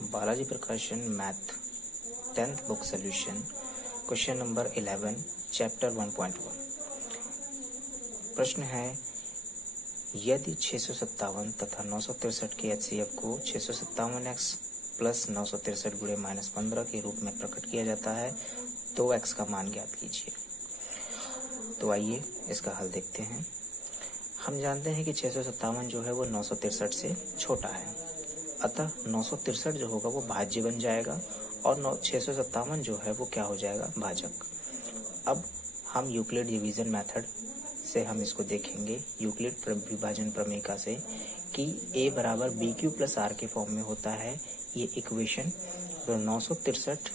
बालाजी प्रकाशन math 10th book solution question number 11 chapter 1.1। प्रश्न है, यदि 657 तथा 963 के HCF को 657x प्लस 963 गुणे -15 के रूप में प्रकट किया जाता है तो x का मान ज्ञात कीजिए। तो आइए इसका हल देखते हैं। हम जानते हैं कि 657 जो है वो 963 से छोटा है, अतः 963 जो होगा वो भाज्य बन जाएगा और 657 जो है वो क्या हो जाएगा, भाजक। अब हम यूक्लिड डिवीजन मेथड से हम इसको देखेंगे, यूक्लिड विभाजन प्रमेय से, कि a बराबर बी क्यू प्लस आर के फॉर्म में होता है ये इक्वेशन। तो 963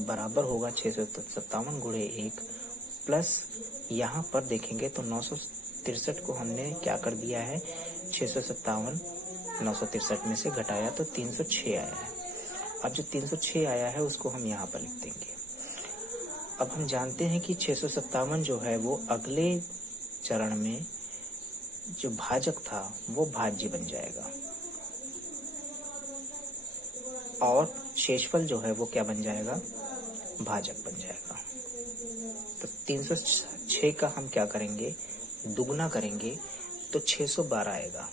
बराबर होगा 657 गुणे 1 प्लस यहाँ पर देखेंगे तो 963 को हमने क्या कर दिया है, 657 963 में से घटाया तो 306 आया है। अब जो 306 आया है उसको हम यहाँ पर लिख देंगे। अब हम जानते हैं कि 657 जो है वो अगले चरण में जो भाजक था वो भाज्य बन जाएगा और शेषफल जो है वो क्या बन जाएगा, भाजक बन जाएगा। तो 306 का हम क्या करेंगे, दुगुना करेंगे तो 612 आएगा।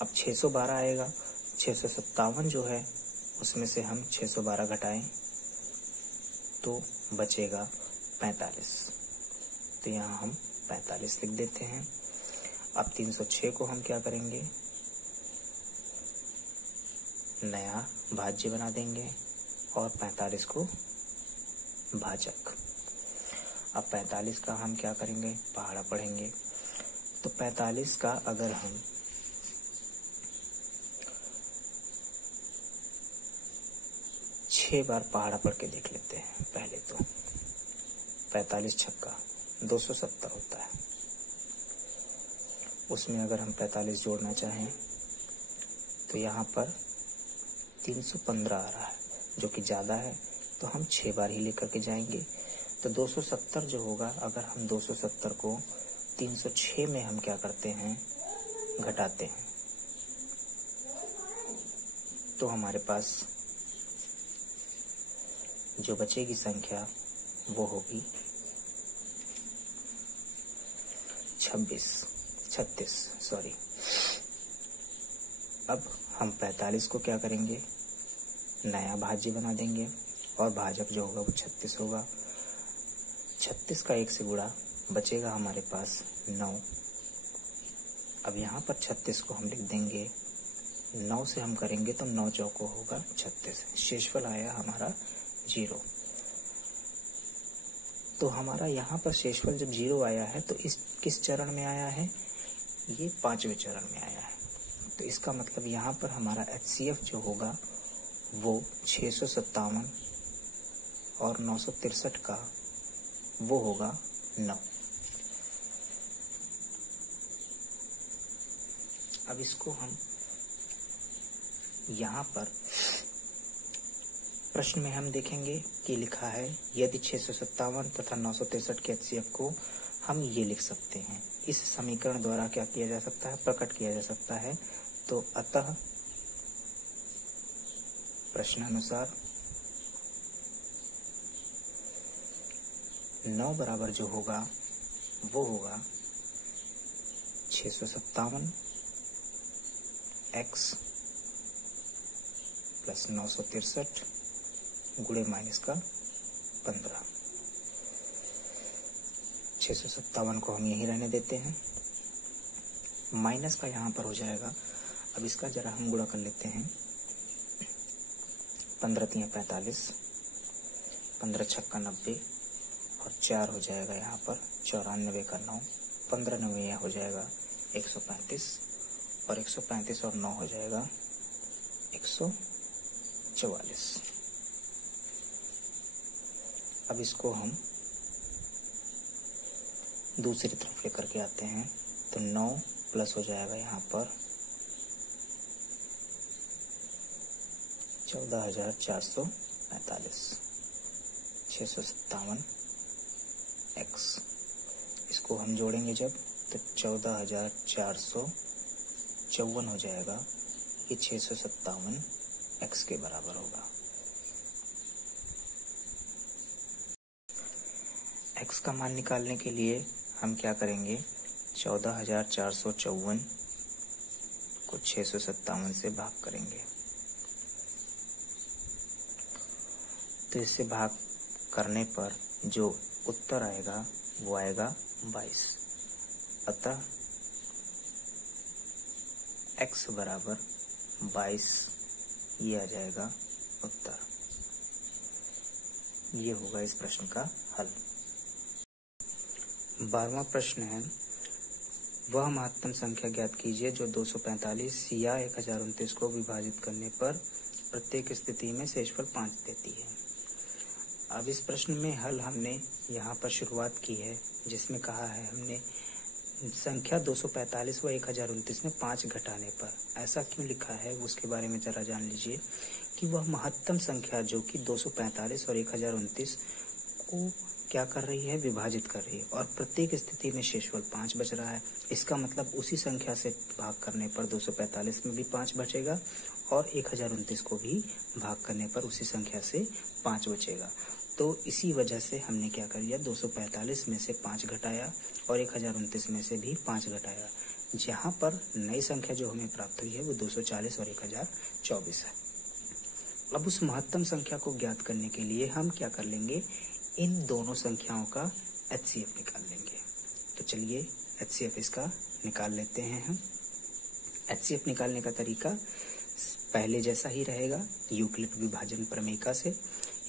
अब 612 आएगा, 657 जो है उसमें से हम 612 घटाएं तो बचेगा 45। तो यहाँ हम 45 लिख देते हैं। अब 306 को हम क्या करेंगे, नया भाज्य बना देंगे और 45 को भाजक। अब 45 का हम क्या करेंगे, पहाड़ा पढ़ेंगे। तो 45 का अगर हम 6 बार पहाड़ा पढ़ के देख लेते हैं। पहले तो 45 छक्का 270 होता है, उसमें अगर हम 45 जोड़ना चाहें तो यहाँ पर 315 आ रहा है जो कि ज़्यादा है, तो हम 6 बार ही लेकर के जाएंगे। तो 270 जो होगा, अगर हम 270 को 306 में हम क्या करते हैं, घटाते हैं, तो हमारे पास जो बचेगी संख्या वो होगी 36। अब हम 45 को क्या करेंगे, नया भाज्य बना देंगे और भाजक जो होगा वो 36 होगा। 36 का 1 से गुणा बचेगा हमारे पास 9। अब यहाँ पर 36 को हम लिख देंगे, 9 से हम करेंगे तो 9 चौको होगा 36, शेषफल आया हमारा 0। तो हमारा यहाँ पर शेषफल जब 0 आया है तो इस किस चरण में आया है, ये 5वें चरण में आया है। तो इसका मतलब यहाँ पर हमारा HCF जो होगा वो 657 और 963 का वो होगा 9। अब इसको हम यहाँ पर प्रश्न में हम देखेंगे कि लिखा है, यदि 657 तथा 963 के HCF को हम ये लिख सकते हैं, इस समीकरण द्वारा क्या किया जा सकता है, प्रकट किया जा सकता है। तो अतः प्रश्नानुसार 9 बराबर जो होगा वो होगा 657 x प्लस 963 गुणे माइनस का 15। 657 को हम यही रहने देते हैं, माइनस का यहाँ पर हो जाएगा। अब इसका जरा हम गुणा कर लेते हैं। 15 × 45, 15 छक्का 90 और 4 हो जाएगा यहाँ पर 94 का 9, 15 9 यह हो जाएगा 135 और 135 और 9 हो जाएगा 144। अब इसको हम दूसरी तरफ लेकर के आते हैं तो 9 प्लस हो जाएगा यहाँ पर 14,445, 657 x। इसको हम जोड़ेंगे जब तो 14,454 हो जाएगा कि 657 x के बराबर होगा। x का मान निकालने के लिए हम क्या करेंगे, 14,454 को 657 से भाग करेंगे। तो इससे भाग करने पर जो उत्तर आएगा वो आएगा 22। अतः x बराबर 22 ये आ जाएगा उत्तर। ये होगा इस प्रश्न का हल। 12वां प्रश्न है, वह महत्तम संख्या ज्ञात कीजिए जो 245 या 1029 को विभाजित करने पर प्रत्येक स्थिति में शेषफल 5 देती है। अब इस प्रश्न में हल हमने यहाँ पर शुरुआत की है, जिसमें कहा है हमने संख्या 245 व 1029 में 5 घटाने पर। ऐसा क्यों लिखा है उसके बारे में जरा जान लीजिए कि वह महत्तम संख्या जो कि 245 और 1029 को क्या कर रही है, विभाजित कर रही है, और प्रत्येक स्थिति में शेषफल 5 बच रहा है। इसका मतलब उसी संख्या से भाग करने पर 245 में भी 5 बचेगा और 1029 को भी भाग करने पर उसी संख्या से 5 बचेगा। तो इसी वजह से हमने क्या कर लिया, 245 में से 5 घटाया और 1029 में से भी 5 घटाया। जहाँ पर नई संख्या जो हमें प्राप्त हुई है वो 240 और 1024 है। अब उस महत्तम संख्या को ज्ञात करने के लिए हम क्या कर लेंगे, इन दोनों संख्याओं का HCF निकाल लेंगे। तो चलिए HCF इसका निकाल लेते हैं हम। HCF निकालने का तरीका पहले जैसा ही रहेगा, यूक्लिड विभाजन प्रमेय से।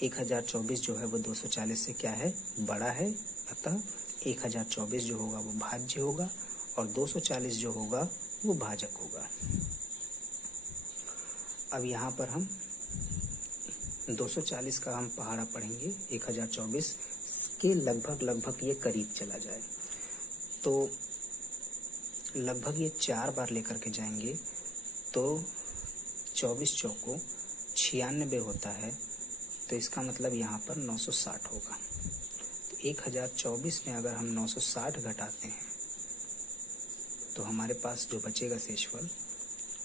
1024 जो है वो 240 से क्या है, बड़ा है, अतः 1024 जो होगा वो भाज्य होगा और 240 जो होगा वो भाजक होगा। अब यहाँ पर हम 240 का हम पहाड़ा पढ़ेंगे, 1024 के लगभग ये करीब चला जाए, तो लगभग ये 4 बार लेकर के जाएंगे तो 24 चौको 96 होता है। तो इसका मतलब यहाँ पर 960 होगा। तो 1024 में अगर हम 960 घटाते हैं तो हमारे पास जो बचेगा शेषफल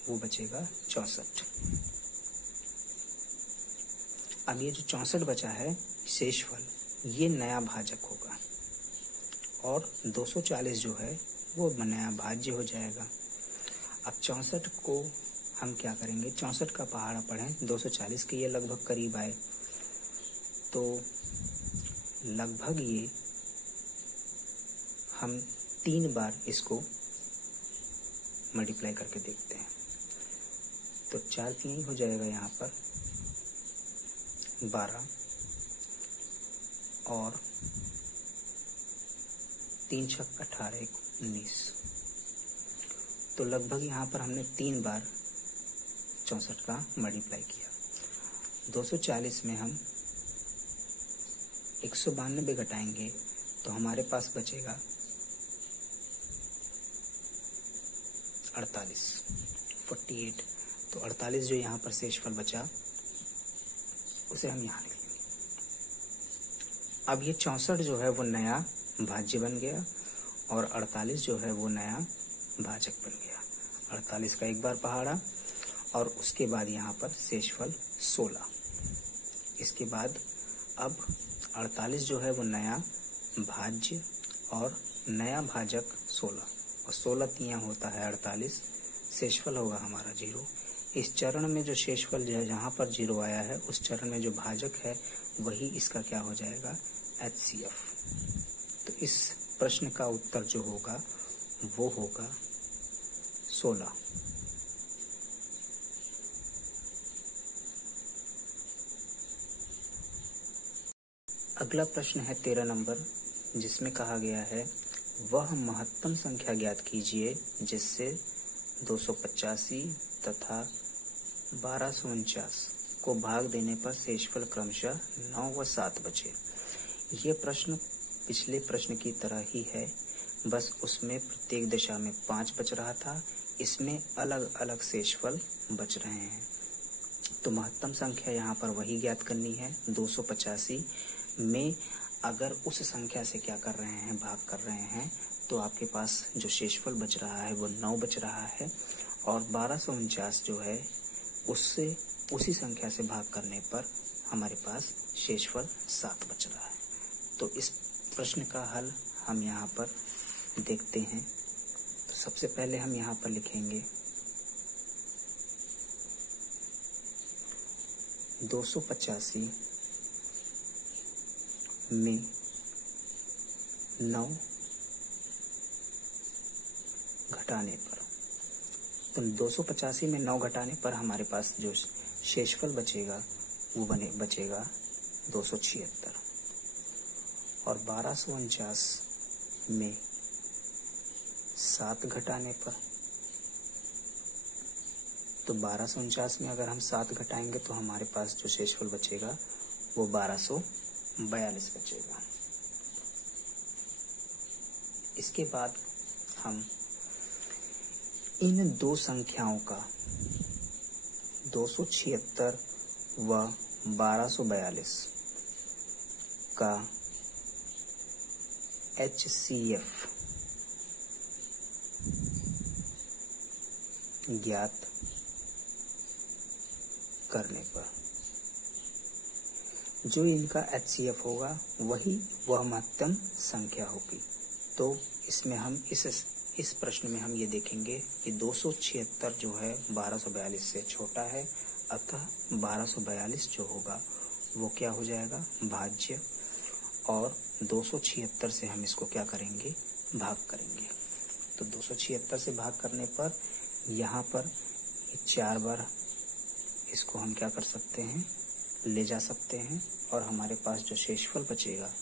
वो बचेगा 64। अब ये जो 64 बचा है शेषफल, ये नया भाजक होगा और 240 जो है वो नया भाज्य हो जाएगा। अब 64 को हम क्या करेंगे, 64 का पहाड़ा पढ़ें, 240 के ये लगभग करीब आए, तो लगभग ये हम 3 बार इसको मल्टीप्लाई करके देखते हैं। तो 4 3 हो जाएगा यहाँ पर 12 और 3 छक 18 19। तो लगभग यहाँ पर हमने 3 बार 64 का मल्टीप्लाई किया। 240 में हम 192 घटाएंगे तो हमारे पास बचेगा 48। तो 48 जो यहाँ पर शेषफल बचा उसे हम यहाँ लिख लेंगे। अब ये 64 जो है वो नया भाज्य बन गया और 48 जो है वो नया भाजक बन गया। 48 का एक बार पहाड़ा और उसके बाद यहाँ पर शेषफल 16। इसके बाद अब 48 जो है वो नया भाज्य और नया भाजक 16 और 16 तियां होता है 48। शेषफल होगा हमारा 0। इस चरण में जो शेषफल जहाँ पर 0 आया है उस चरण में जो भाजक है वही इसका क्या हो जाएगा, HCF। तो इस प्रश्न का उत्तर जो होगा वो होगा 16। अगला प्रश्न है 13 नंबर, जिसमें कहा गया है वह महत्तम संख्या ज्ञात कीजिए जिससे 285 तथा 1249 को भाग देने पर शेषफल क्रमशः 9 व 7 बचे। ये प्रश्न पिछले प्रश्न की तरह ही है, बस उसमें प्रत्येक दिशा में 5 बच रहा था, इसमें अलग अलग शेषफल बच रहे हैं। तो महत्तम संख्या यहाँ पर वही ज्ञात करनी है। 285 में अगर उस संख्या से क्या कर रहे हैं, भाग कर रहे हैं, तो आपके पास जो शेषफल बच रहा है वो 9 बच रहा है और 1249 जो है उससे उसी संख्या से भाग करने पर हमारे पास शेषफल 7 बच रहा है। तो इस प्रश्न का हल हम यहाँ पर देखते हैं। तो सबसे पहले हम यहाँ पर लिखेंगे 285 में 9 घटाने पर, तो 285 में 9 घटाने पर हमारे पास जो शेषफल बचेगा वो बचेगा 276। और 1249 में 7 घटाने पर, तो 1249 में अगर हम 7 घटाएंगे तो हमारे पास जो शेषफल बचेगा वो 1242 बचेगा। इसके बाद हम इन दो संख्याओं का 276 व 1242 का HCF ज्ञात करने पर जो इनका HCF होगा वही वह महत्तम संख्या होगी। तो इसमें हम इस प्रश्न में हम ये देखेंगे कि 276 जो है 1242 से छोटा है, अतः 1242 जो होगा वो क्या हो जाएगा, भाज्य, और 276 से हम इसको क्या करेंगे, भाग करेंगे। तो 276 से भाग करने पर यहाँ पर 4 बार इसको हम क्या कर सकते हैं, ले जा सकते हैं, और हमारे पास जो शेषफल बचेगा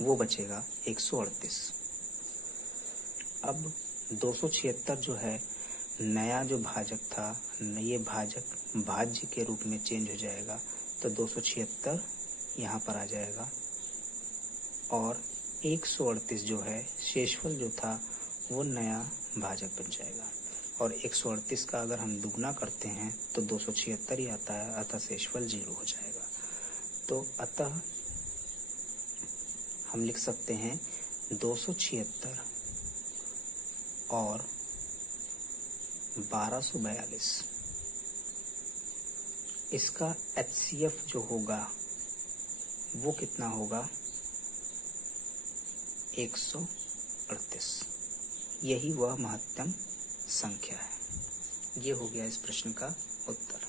वो बचेगा 138। अब 276 जो है नया जो भाजक था, ये भाजक भाज्य के रूप में चेंज हो जाएगा, तो 276 यहाँ पर आ जाएगा, और 138 जो है शेषफल जो था वो नया भाजक बन जाएगा। और 138 का अगर हम दुगना करते हैं तो 276 ही आता है, अतः शेषफल 0 हो जाएगा। तो अतः हम लिख सकते हैं 276 और 1242 इसका HCF जो होगा वो कितना होगा, 138। यही वह महत्तम संख्या है। ये हो गया इस प्रश्न का उत्तर।